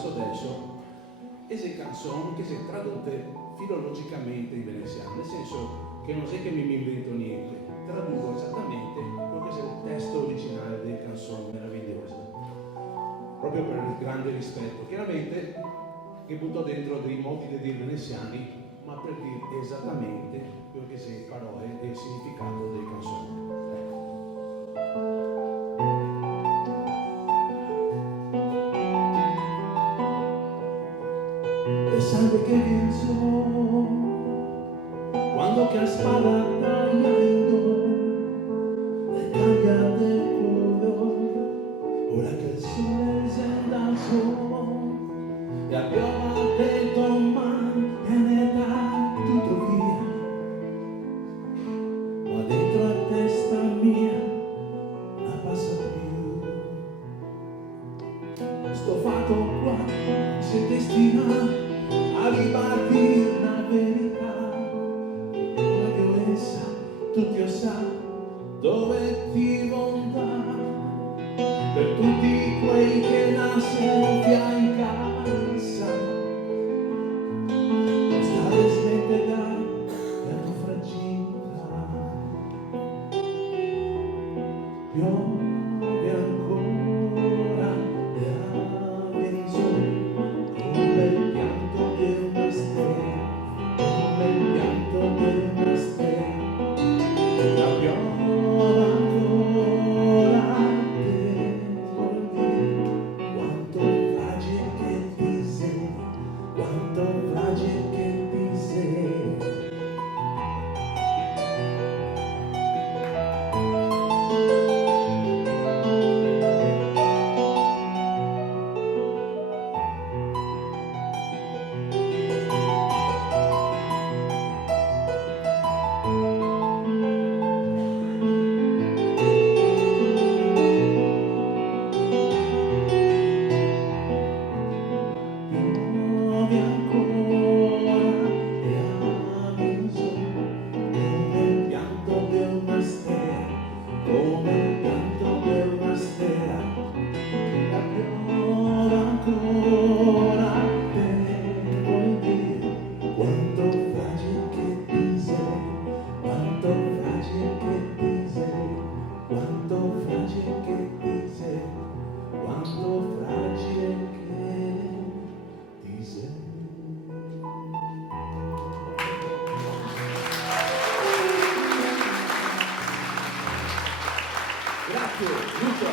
passo adesso, e le canzoni che sono tradotte filologicamente in veneziano, nel senso che non è che mi invento niente, traduco esattamente quello che è il testo originale delle canzoni meravigliose, proprio per il grande rispetto. Chiaramente che butto dentro dei modi di dire veneziani, ma per dire esattamente quello che sono le parole e il significato delle canzoni. E sangue che vinso quando che a spada tagliando e cambia de colore, ora che il sole si è andato e abbiamo detto man e ne dà tutto via, ma dentro la testa mia non passa più. Sto fatto qua si destina a ribadire la verità, la violenza tutti lo sa dove ti vondrà, per tutti quei che nascono via in casa, non stare smette la tua fragilità. Piove ancora e avvenzo come il pianto di una stella, come il pianto di una stella. La piove ancora dentro di me, quanto fragile che ti sei, quanto fragile che ti sei. Piove ancora e avvenzo come il pianto di una stella, come il pianto di una stella. La piove ancora te vuol dire quanto fragile che ti sei, quanto fragile che ti sei, quanto fragile che ti sei, quanto fragile che ti sei. Grazie, Lucio.